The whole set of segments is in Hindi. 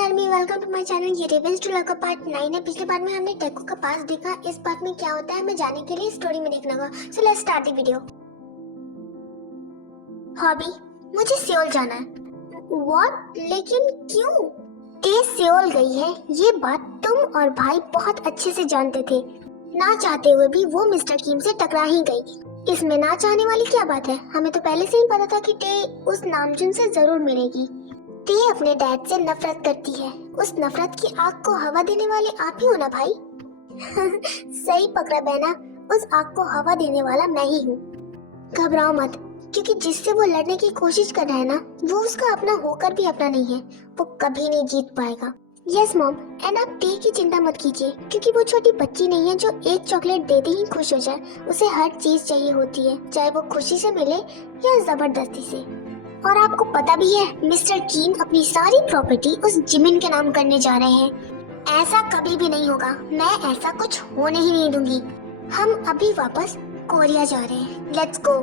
Army, welcome to my channel. ये रिवेंज टू लव का पार्ट 9 है। पिछले पार्ट में हमने टेको का पास देखा। इस पार्ट में क्या होता है हमें जानने के लिए स्टोरी में देखना होगा। So let's start the video. Hobby, मुझे सियोल जाना है। व्हाट? लेकिन क्यों? ते सियोल गई है, ये बात तुम और भाई बहुत अच्छे से जानते थे। ना चाहते हुए भी वो मिस्टर कीम से टकरा ही गई। इसमें ना चाहने वाली क्या बात है? हमें तो पहले से ही पता था कि टे उस नामचुन से जरूर मिलेगी। टे अपने डैड से नफरत करती है। उस नफरत की आग को हवा देने वाले आप ही हो ना भाई? सही पकड़ा बहना, उस आग को हवा देने वाला मैं ही हूँ। घबराओ मत, क्योंकि जिससे वो लड़ने की कोशिश कर रहा है ना, वो उसका अपना होकर भी अपना नहीं है। वो कभी नहीं जीत पाएगा। यस मॉम, एंड आप टे की चिंता मत कीजिए, क्योंकि वो छोटी बच्ची नहीं है जो एक चॉकलेट देते ही खुश हो जाए। उसे हर चीज चाहिए होती है, चाहे वो खुशी से मिले या जबरदस्ती से। और आपको पता भी है, मिस्टर कीन अपनी सारी प्रॉपर्टी उस जिमिन के नाम करने जा रहे हैं। ऐसा कभी भी नहीं होगा। मैं ऐसा कुछ होने ही नहीं दूंगी। हम अभी वापस कोरिया जा रहे हैं। Let's go.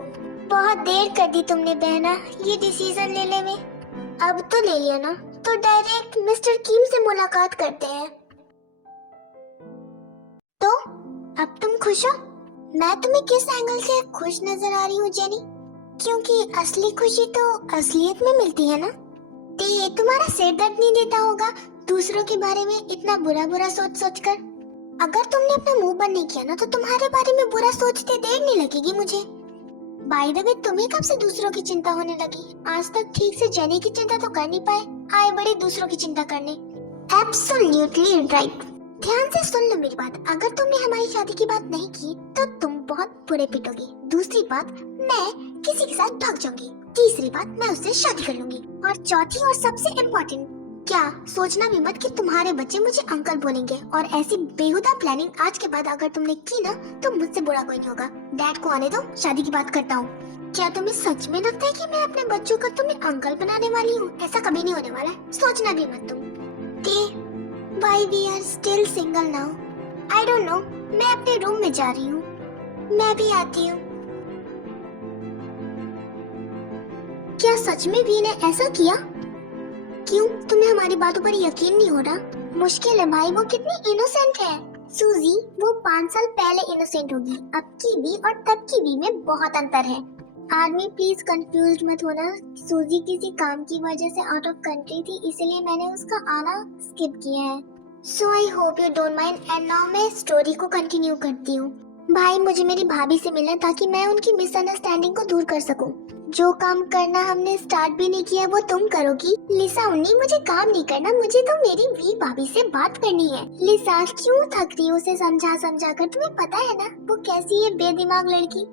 बहुत देर कर दी तुमने बहना ये डिसीजन लेने में। अब तो ले लिया ना, तो डायरेक्ट मिस्टर कीम से मुलाकात करते हैं। तो अब तुम खुश हो? मैं तुम्हें किस एंगल से खुश नजर आ रही हूँ जेनी? क्योंकि असली खुशी तो असलियत में मिलती है ना। ते तुम्हारा सिर दर्द नहीं देता होगा दूसरों के बारे में इतना बुरा बुरा सोच सोच कर। अगर तुमने अपना मुंह बंद नहीं किया ना, तो तुम्हारे बारे में बुरा सोचते देर नहीं लगेगी मुझे। बाय द वे, तुम्हें कब से दूसरों की चिंता होने लगी? आज तक ठीक से जेनी की चिंता तो कर नहीं पाए, आए बड़े दूसरों की चिंता करने। Absolutely right. ध्यान से सुन लो मेरी बात। अगर तुमने हमारी शादी की बात नहीं की तो तुम बहुत बुरे पिटोगे। दूसरी बात, मैं किसी के साथ भाग जाऊंगी। तीसरी बात, मैं उससे शादी कर लूंगी। और चौथी और सबसे इम्पोर्टेंट, क्या सोचना भी मत कि तुम्हारे बच्चे मुझे अंकल बोलेंगे। और ऐसी बेहुदा प्लानिंग आज के बाद अगर तुमने की ना, तो मुझसे बुरा कोई नहीं होगा। डैड को आने दो, शादी की बात करता हूँ। क्या तुम्हें सच में लगता है कि मैं अपने बच्चों का तुम्हें अंकल बनाने वाली हूँ? ऐसा कभी नहीं होने वाला है, सोचना भी मत तुम। Why we are still single now? I don't know. मैं अपने रूम में जा रही हूँ। मैं भी आती हूँ। क्या सच में वी ने ऐसा किया? क्यों, तुम्हें हमारी बातों पर यकीन नहीं हो रहा? मुश्किल है भाई, वो कितनी इनोसेंट है। सूजी, वो 5 साल पहले इनोसेंट होगी। अब की वी और तब की वी में बहुत अंतर है। आर्मी प्लीज कंफ्यूज मत होना। सूजी किसी काम की वजह से आउट ऑफ कंट्री थी, इसलिए मैंने उसका आना स्किप किया है। So I hope you don't mind. And now मैं स्टोरी को कंटिन्यू करती हूँ। भाई, मुझे मेरी भाभी से मिलना ताकि मैं उनकी मिसअंडरस्टैंडिंग को दूर कर सकूं। जो काम करना हमने स्टार्ट भी नहीं किया वो तुम करोगी। लिसा उन्नी, मुझे काम नहीं करना, मुझे तो मेरी वी भाभी से बात करनी है। लिसा, क्यों थक रही हो? उसे समझा समझा कर। तुम्हें पता है ना वो कैसी है बेदिमाग लड़की।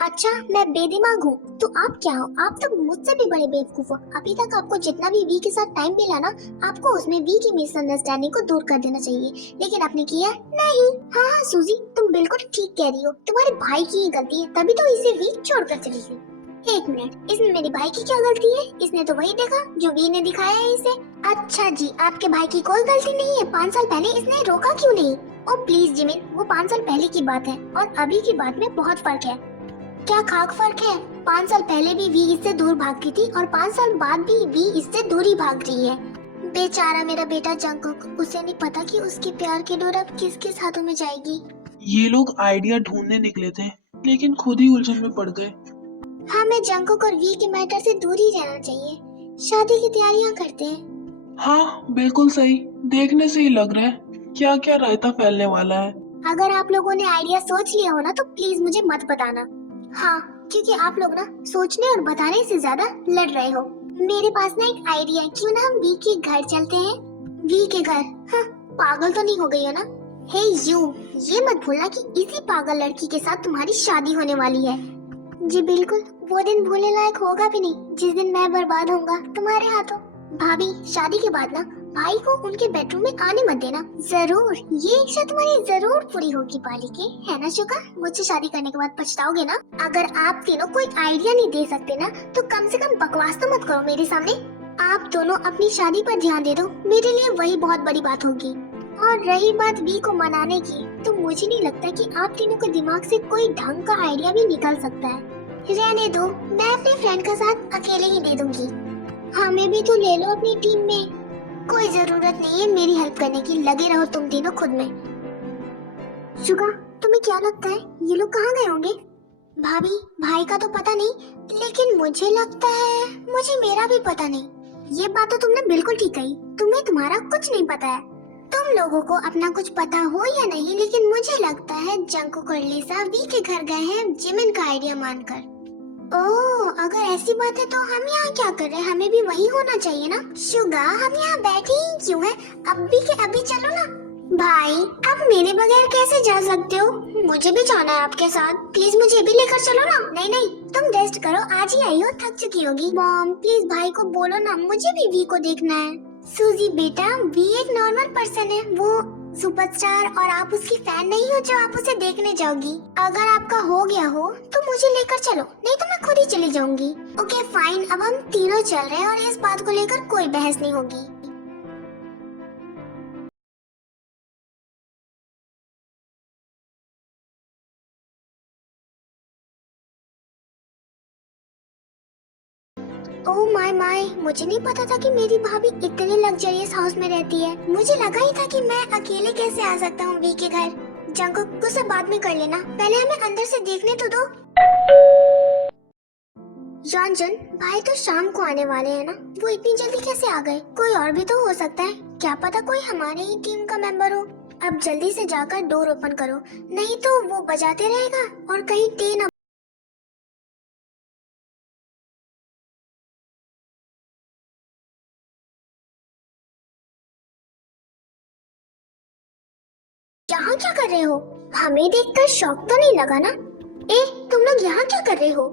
अच्छा, मैं बेदिमाग हूँ तो आप क्या हो? आप तो मुझसे भी बड़े बेवकूफ हो। अभी तक आपको जितना भी वी के साथ टाइम मिला ना, आपको उसमें वी की मिसअंडरस्टैंडिंग को दूर कर देना चाहिए, लेकिन आपने किया नहीं। हाँ सूजी, तुम बिल्कुल ठीक कह रही हो। तुम्हारे भाई की ही गलती है, तभी तो इसे वी छोड़कर चली गई। एक मिनट, इसमें मेरे भाई की क्या गलती है? इसने तो वही देखा जो वी ने दिखाया है इसे। अच्छा जी, आपके भाई की कोई गलती नहीं है? 5 साल पहले इसने रोका क्यों नहीं? ओ प्लीज जिमिन, वो 5 साल पहले की बात है और अभी की बात में बहुत फर्क है। क्या खाक फर्क है? 5 साल पहले भी वी इससे दूर भागती थी और 5 साल बाद भी वी इससे दूर ही भाग रही है। बेचारा मेरा बेटा जंगकुक, उसे नहीं पता कि उसके प्यार की डोर अब किस किस हाथों में जाएगी। ये लोग आइडिया ढूंढने निकले थे, लेकिन खुद ही उलझन में पड़ गए। हमें जंगकुक और वी के मैटर से दूर ही रहना चाहिए। शादी की तैयारियां करते हैं। हाँ बिल्कुल सही, देखने से ही लग रहा है क्या क्या रायता फैलने वाला है। अगर आप लोगों ने आइडिया सोच लिया हो ना, तो प्लीज मुझे मत बताना। हाँ, क्योंकि आप लोग ना सोचने और बताने से ज्यादा लड़ रहे हो। मेरे पास ना एक आइडिया है, क्यों ना हम वी के घर चलते हैं? वी के घर? हाँ, पागल तो नहीं हो गई हो ना? हे यू, ये मत भूलना कि इसी पागल लड़की के साथ तुम्हारी शादी होने वाली है। जी बिल्कुल, वो दिन भूलने लायक होगा भी नहीं जिस दिन मैं बर्बाद होऊंगा तुम्हारे हाथों। भाभी, शादी के बाद ना भाई को उनके बेडरूम में आने मत देना। जरूर, ये इच्छा तुम्हारी जरूर पूरी होगी पाली के, है ना शुका? मुझसे शादी करने के बाद पछताओगे ना? अगर आप तीनों कोई आइडिया नहीं दे सकते ना, तो कम से कम बकवास तो मत करो मेरे सामने। आप दोनों अपनी शादी पर ध्यान दे दो, मेरे लिए वही बहुत बड़ी बात होगी। और रही बात वी को मनाने की, तो मुझे नहीं लगता कि आप तीनों के दिमाग से कोई ढंग का आइडिया भी निकल सकता है। रहने दो, मैं अपने फ्रेंड का साथ अकेले ही दे दूंगी। हमें भी तो ले लो अपनी टीम में। कोई कोई जरूरत नहीं है मेरी हेल्प करने की, लगे रहो तुम तीनों खुद में। शुगा, तुम्हें क्या लगता है ये लोग कहाँ गए होंगे? भाभी, भाई का तो पता नहीं, लेकिन मुझे लगता है मुझे मेरा भी पता नहीं। ये बात तो तुमने बिल्कुल ठीक कही, तुम्हें तुम्हारा कुछ नहीं पता है। तुम लोगों को अपना कुछ पता हो या नहीं, लेकिन मुझे लगता है जंकुक और लिसा वी के घर गए हैं जिमिन का आइडिया मानकर। ओह, अगर ऐसी बात है तो हम यहाँ क्या कर रहे हैं? हमें भी वही होना चाहिए ना। शुगा, हम यहाँ बैठे ही क्यों हैं? अभी के अभी चलो ना। भाई, अब मेरे बगैर कैसे जा सकते हो? मुझे भी जाना है आपके साथ, प्लीज मुझे भी लेकर चलो ना। नहीं नहीं, तुम रेस्ट करो, आज ही आई हो, थक चुकी होगी। मॉम, प्लीज भाई को बोलो ना, मुझे भी वी को देखना है। सूजी बेटा, वी एक नॉर्मल पर्सन है, वो सुपरस्टार, और आप उसकी फैन नहीं हो जो आप उसे देखने जाओगी। अगर आपका हो गया हो तो मुझे लेकर चलो, नहीं तो मैं खुद ही चली जाऊंगी। ओके फाइन, अब हम तीनों चल रहे हैं और इस बात को लेकर कोई बहस नहीं होगी। ओह माय माय, मुझे नहीं पता था कि मेरी भाभी इतने लग्जरियस हाउस में रहती है। मुझे लगा ही था कि मैं अकेले कैसे आ सकता हूँ वी के घर। जंकुक को सब बाद में कर लेना, पहले हमें अंदर से देखने तो दो। जॉनजन, भाई तो शाम को आने वाले हैं ना, वो इतनी जल्दी कैसे आ गए? कोई और भी तो हो सकता है, क्या पता कोई हमारे ही टीम का मेंबर हो। अब जल्दी से जाकर डोर ओपन करो, नहीं तो वो बजाते रहेगा और कहीं टे न। यहाँ क्या कर रहे हो? हमें देखकर शौक तो नहीं लगा ना? ए, तुम लोग यहाँ क्या कर रहे हो?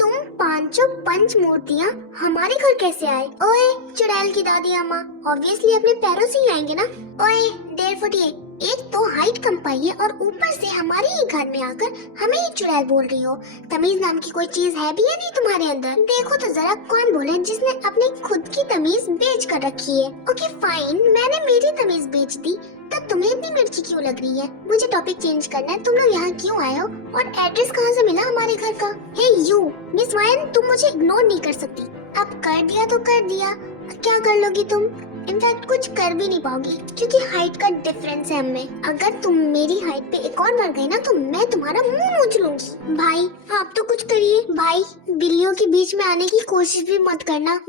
तुम पांचों पंच मूर्तियाँ हमारे घर कैसे आए? ओए चुड़ैल की दादी अम्मा, ऑब्वियसली अपने पैरों से ही आएंगे ना। ओए डेढ़ फुटिए, एक तो हाइट कम पाई है और ऊपर से हमारे ही घर में आकर हमें ही चुड़ैल बोल रही हो। तमीज नाम की कोई चीज है भी या नहीं तुम्हारे अंदर? देखो तो जरा, कौन बोले जिसने अपनी खुद की तमीज बेच कर रखी है? ओके फाइन, मैंने मेरी तमीज बेच दी, तब तुम्हें इतनी मिर्ची क्यों लग रही है? मुझे टॉपिक चेंज करना है, तुम लोग यहाँ क्यों आए हो और एड्रेस कहाँ से मिला हमारे घर का? हे यू मिस वायन, तुम मुझे इग्नोर नहीं कर सकती। अब कर दिया तो कर दिया, क्या कर लोगी तुम? इनफैक्ट कुछ कर भी नहीं पाओगी, क्योंकि हाइट का डिफरेंस है हमें। अगर तुम मेरी हाइट पे एक और मर गई ना तो मैं तुम्हारा मुंह नोच लूंगी। भाई आप तो कुछ करिए। भाई, बिल्लियों के बीच में आने की कोशिश भी मत करना।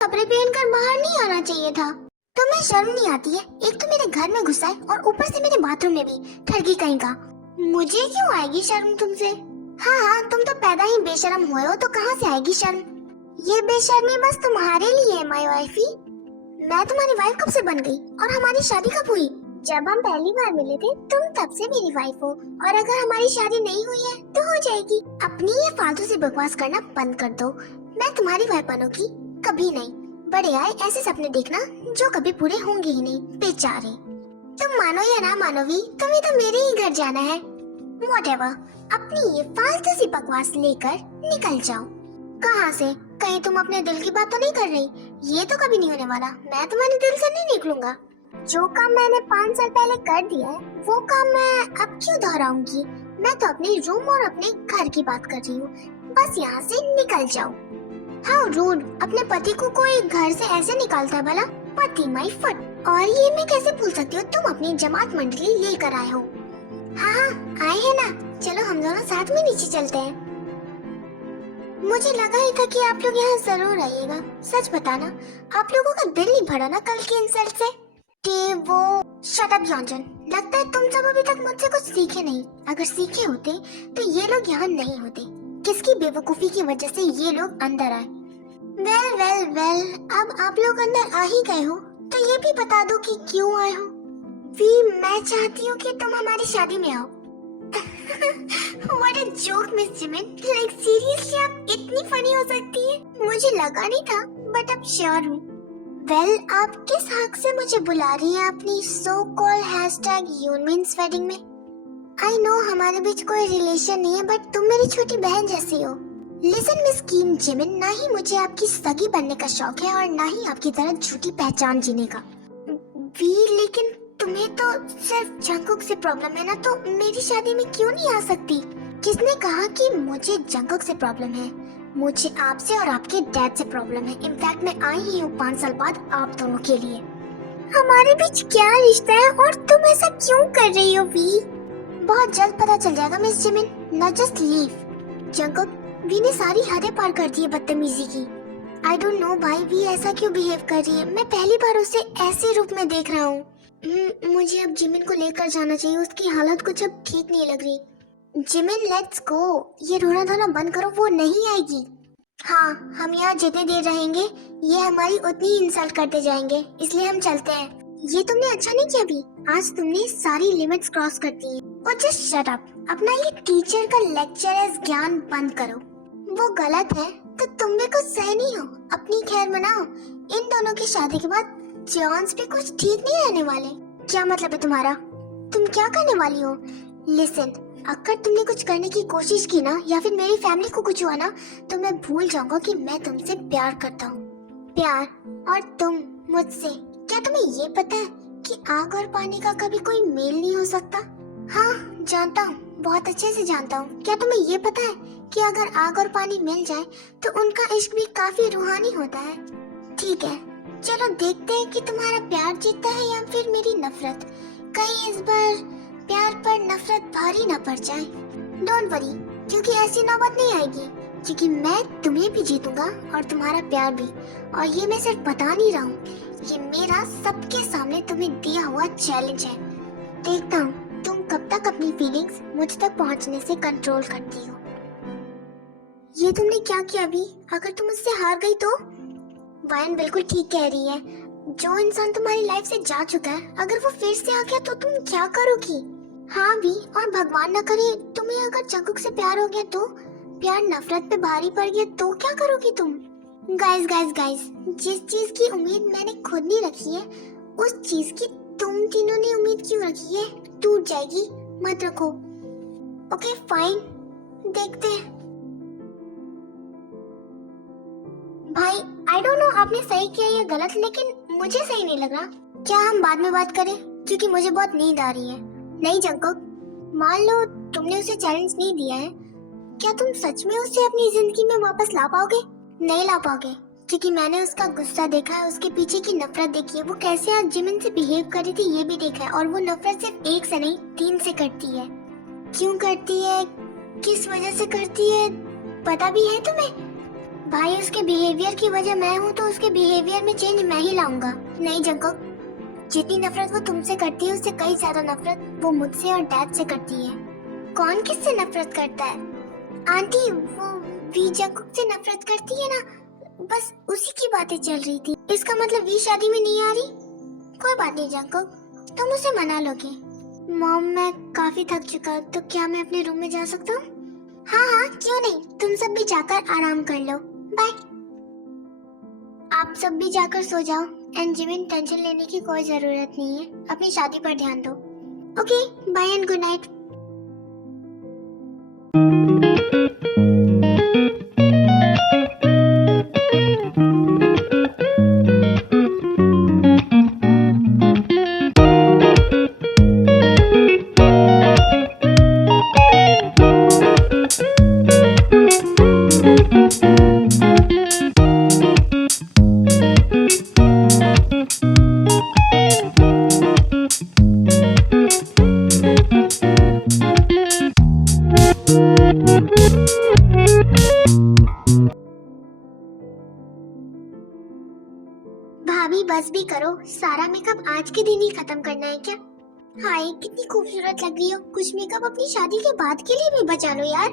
कपड़े पहनकर बाहर नहीं आना चाहिए था। तुम्हें शर्म नहीं आती है? एक तो मेरे घर में घुसा है और ऊपर से मेरे बाथरूम में भी, ठगी कहीं का। मुझे क्यों आएगी शर्म तुमसे? हाँ हाँ, तुम तो पैदा ही बेशर्म हुए हो, तो कहाँ से आएगी शर्म? ये बेशर्मी बस तुम्हारे लिए है माय वाइफी। मैं तुम्हारी वाइफ कब से बन गई और हमारी शादी कब हुई? जब हम पहली बार मिले थे तुम तब से मेरी वाइफ हो, और अगर हमारी शादी नहीं हुई है तो हो जाएगी। अपनी ये फालतू से बकवास करना बंद कर दो। मैं तुम्हारी वाइफ बनूंगी? कभी नहीं। बड़े आए ऐसे सपने देखना जो कभी पूरे होंगे ही नहीं, बेचारे। तुम मानो या ना मानो भी, तुम्हें तो मेरे ही घर जाना है। Whatever, अपनी ये फालतू सी बकवास लेकर निकल जाओ। कहाँ से? कहीं तुम अपने दिल की बात तो नहीं कर रही? ये तो कभी नहीं होने वाला, मैं तुम्हारे दिल से नहीं निकलूंगा। जो काम मैंने 5 साल पहले कर दिया है वो काम मैं अब क्यों दोहराऊंगी? मैं तो अपने रूम और अपने घर की बात कर रही हूँ, बस यहाँ से निकल जाओ। हाउ रूड, अपने पति को कोई घर से ऐसे निकालता है भला? पति माई फट। और ये मैं कैसे भूल सकती हूँ, तुम अपनी जमात मंडली लेकर आए हो। हाँ हाँ आए हैं ना, चलो हम दोनों साथ में नीचे चलते हैं। मुझे लगा ही था कि आप लोग यहाँ जरूर आइएगा। सच बताना, आप लोगों का दिल नहीं भरा ना कल की इंसल्ट से? कि वो शट अप जॉनसन, लगता है तुम सब अभी तक मुझसे कुछ सीखे नहीं। अगर सीखे होते तो ये लोग यहाँ नहीं होते। किसकी बेवकूफी की वजह से ये लोग अंदर आए? वेल वेल वेल, अब आप लोग अंदर आ ही गए हो तो ये भी बता दो कि क्यों आए हो। वी, मैं चाहती हूँ कि तुम हमारी शादी में आओ। What a joke, Miss Jimin. Like seriously, आप इतनी फनी हो सकती है? मुझे लगा नहीं था, बट अब श्योर हूँ। वेल, आप किस हक से मुझे बुला रही हैं अपनी सो कॉल्ड हैशटैग यूनमिन्स वेडिंग में? आई नो हमारे बीच कोई रिलेशन नहीं है, बट तुम मेरी छोटी बहन जैसी हो। लिसन मिस किम जिमिन, ना ही मुझे आपकी सगी बनने का शौक है और ना ही आपकी तरह झूठी पहचान जीने का। वी, लेकिन तुम्हें तो सिर्फ जंगकुक से प्रॉब्लम है ना, तो मेरी शादी में क्यों नहीं आ सकती? किसने कहा कि मुझे जंगकुक से प्रॉब्लम है? मुझे आपसे और आपके डैड से प्रॉब्लम है। इनफैक्ट मैं आई ही हूँ 5 साल बाद आप दोनों के लिए। हमारे बीच क्या रिश्ता है और तुम ऐसा क्यों कर रही हो वी? बहुत जल्द पता चल जाएगा मिस जिमिन। ना जस्ट लीव। जंगकुक, वी ने सारी हदें पार कर दी है बदतमीजी की। आई डोंट नो भाई, वी ऐसा क्यों बिहेव कर रही है? मैं पहली बार उसे ऐसे रूप में देख रहा हूँ। मुझे अब जिमिन को लेकर जाना चाहिए, उसकी हालत कुछ अब ठीक नहीं लग रही। जिमिन लेट्स गो, ये रोना धोना बंद करो, वो नहीं आएगी। हाँ, हम यहाँ जितनी देर रहेंगे ये हमारी उतनी ही इंसल्ट करते जाएंगे, इसलिए हम चलते हैं। ये तुमने अच्छा नहीं किया भी, आज तुमने सारी लिमिट्स क्रॉस कर दी हैं। और जस्ट शट अप, अपना ये टीचर का लेक्चरर्स ज्ञान बंद करो। वो गलत है तो तुम भी कुछ सह नहीं हो, अपनी खैर मनाओ। इन दोनों की शादी के बाद चांस भी कुछ ठीक नहीं रहने वाले। क्या मतलब है तुम्हारा? तुम क्या करने वाली हो? लिसन, अगर तुमने कुछ करने की कोशिश की ना, या फिर मेरी फैमिली को कुछ हुआ ना, तो मैं भूल जाऊंगा कि मैं तुमसे प्यार करता हूँ। प्यार? और तुम मुझसे? क्या तुम्हें ये पता है कि आग और पानी का कभी कोई मेल नहीं हो सकता? हाँ जानता हूँ, बहुत अच्छे से जानता हूँ। क्या तुम्हें ये पता है कि अगर आग और पानी मिल जाए तो उनका इश्क भी काफी रूहानी होता है? ठीक है, चलो देखते हैं कि तुम्हारा प्यार जीतता है या फिर मेरी नफरत। कहीं इस बार प्यार पर नफरत भारी न पड़ जाए। डोंट वरी, क्योंकि ऐसी नौबत नहीं आएगी, क्योंकि मैं तुम्हें भी जीतूंगा और तुम्हारा प्यार भी। और ये मैं सिर्फ बता नहीं रहा हूँ, ये मेरा सबके सामने तुम्हें दिया हुआ चैलेंज है। देखता हूँ तुम कब तक अपनी फीलिंग्स मुझ तक पहुँचने से कंट्रोल करती हो। ये तुमने क्या किया अभी? अगर तुम मुझसे हार गई तो? वायन बिल्कुल ठीक कह रही है। जो इंसान तुम्हारी लाइफ से जा चुका है, अगर वो फिर से आ गया तो तुम क्या करोगी? हाँ भी, और भगवान न करे तुम्हें अगर जंगकुक से प्यार हो गया तो, प्यार नफरत पे भारी पड़ गया तो क्या करोगी तुम? गाइस गाइस गाइस, जिस चीज की उम्मीद मैंने खुद नहीं रखी है, उस चीज की तुम तीनों ने उम्मीद क्यों रखी है? टूट जाएगी, मत रखो। ओके फाइन, देखते हैं। भाई आई डोंट नो आपने सही किया या गलत, लेकिन मुझे सही नहीं लग रहा। क्या हम बाद में बात करें, क्योंकि मुझे बहुत नींद आ रही है। नहीं जंगकुक, मान लो तुमने उसे चैलेंज नहीं दिया है, क्या तुम सच में उसे अपनी जिंदगी में वापस ला पाओगे? नहीं ला पाओगे, क्योंकि मैंने उसका गुस्सा देखा है, उसके पीछे की नफरत देखी है, वो कैसे आज जिमिन से बिहेव कर रही थी ये भी देखा है। और वो नफरत सिर्फ 1 से नहीं 3 से करती है। क्यों करती है, किस वजह से करती है, पता भी है तुम्हें? भाई उसके बिहेवियर की वजह मैं हूँ, तो उसके बिहेवियर में चेंज मैं ही लाऊंगा। नहीं जंगकुक, जितनी नफरत वो तुमसे करती है उससे कई ज्यादा नफरत वो मुझसे और डैड से करती है। कौन किससे नफरत करता है? आंटी, वो वी जंगकुक से नफरत करती है ना, बस उसी की बातें चल रही थी। इसका मतलब वी शादी में नहीं आ रही? कोई बात नहीं जंगकुक, तुम उसे मना लोगे। मॉम, मैं काफी थक चुका, तो क्या मैं अपने रूम में जा सकता हूँ? हाँ हाँ क्यों नहीं, तुम सब भी जाकर आराम कर लो। बाय। आप सब भी जाकर सो जाओ। एंड जिमिन, टेंशन लेने की कोई जरूरत नहीं है, अपनी शादी पर ध्यान दो। Okay, bye and good night. भाभी बस भी करो, सारा मेकअप आज के दिन ही खत्म करना है क्या? हाय कितनी खूबसूरत लग रही हो। कुछ मेकअप अपनी शादी के बाद के लिए भी बचा लो यार।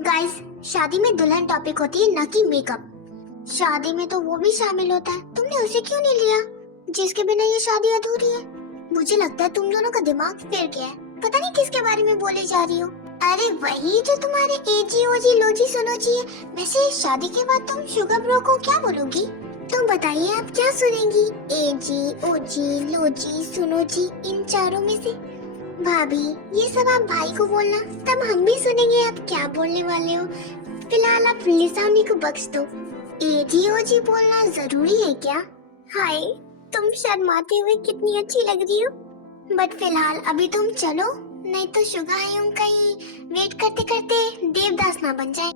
गाइस, शादी में दुल्हन टॉपिक होती है, न कि मेकअप। शादी में तो वो भी शामिल होता है, तुमने उसे क्यों नहीं लिया जिसके बिना ये शादी अधूरी है? मुझे लगता है तुम दोनों का दिमाग फिर गया है, पता नहीं किसके बारे में बोले जा रही हो। अरे वही जो तुम्हारे एजी ओजी लोजी सुनोजी है। वैसे शादी के बाद तुम शुगर ब्रो को क्या बोलोगी? तुम बताइए आप क्या सुनेंगी? एजी ओजी लोजी सुनोजी इन चारों में से? भाभी ये सब आप भाई को बोलना, तब हम भी सुनेंगे आप क्या बोलने वाले हो। फिलहाल आप लिसानी को बख्श दो। एजी ओजी बोलना जरूरी है क्या? हाय तुम शर्माते हुए कितनी अच्छी लग रही हो। बट फिलहाल अभी तुम चलो, नहीं तो शुगा यूं कहीं वेट करते करते देवदास ना बन जाए।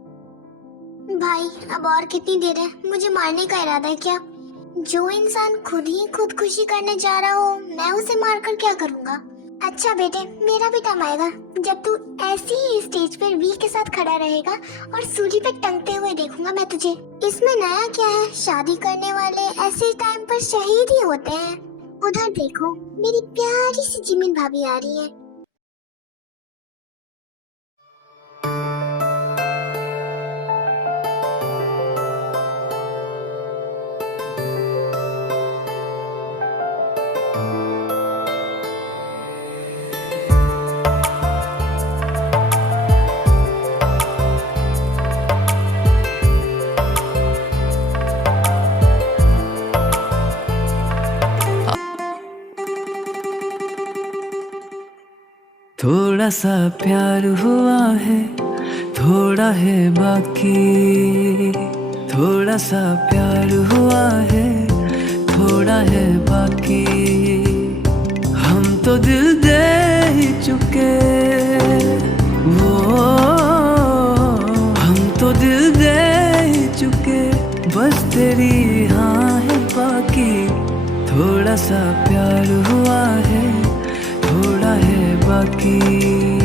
भाई अब और कितनी देर है? मुझे मारने का इरादा है क्या? जो इंसान खुद ही खुदकुशी करने जा रहा हो, मैं उसे मारकर क्या करूंगा? अच्छा बेटे, मेरा भी टाइम आएगा जब तू ऐसी ही स्टेज पर वी के साथ खड़ा रहेगा और सूली पे टंगते हुए देखूंगा मैं तुझे। इसमें नया क्या है? शादी करने वाले ऐसे टाइम पर शहीद ही होते हैं। उधर देखो, मेरी प्यारी सी जिमिन भाभी आ रही है। थोड़ा सा प्यार हुआ है, थोड़ा है बाकी। थोड़ा सा प्यार हुआ है, थोड़ा है बाकी। हम तो दिल दे ही चुके, वो हम तो दिल दे ही चुके, बस तेरी हाँ है बाकी। थोड़ा सा प्यार हुआ है, थोड़ा है बाकी।